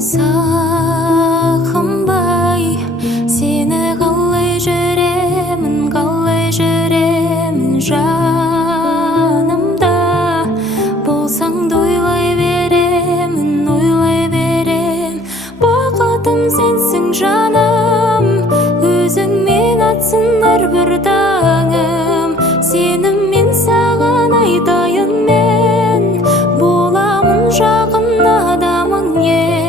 сағынбай сені қалай жүремін жанымда болсаң да ойлай берем бақытым сенсің жаным өзіңмен атсын әрбір таңым сеніммен саған айтайын мен боламын жақын адамың ең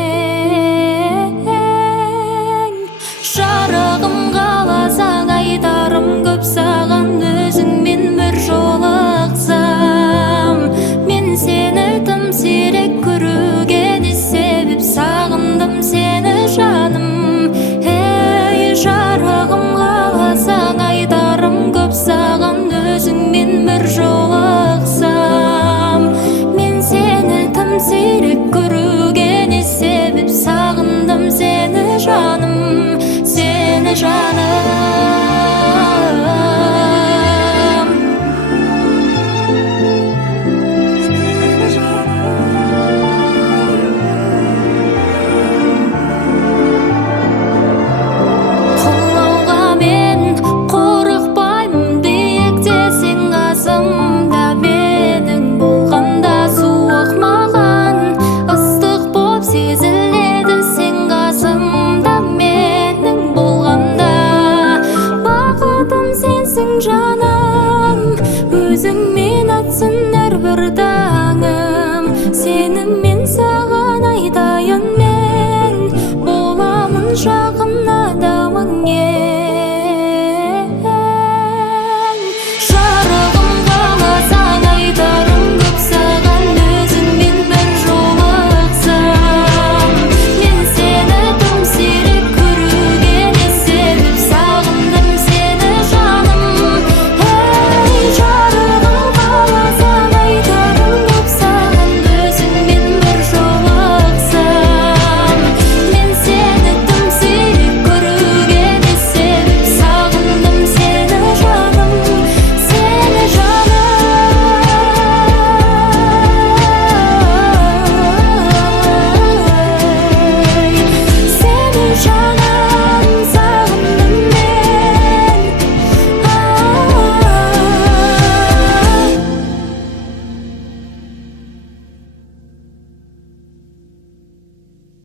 жарығым қаласаң айтарым көп саған өзіңмен бір жолықсам мен сені тым сирек көруге де себеп сағындым сені жаным ей жарығым қаласаң айтарым көп саған өзіңмен бір жолықсам мен сені тым сирек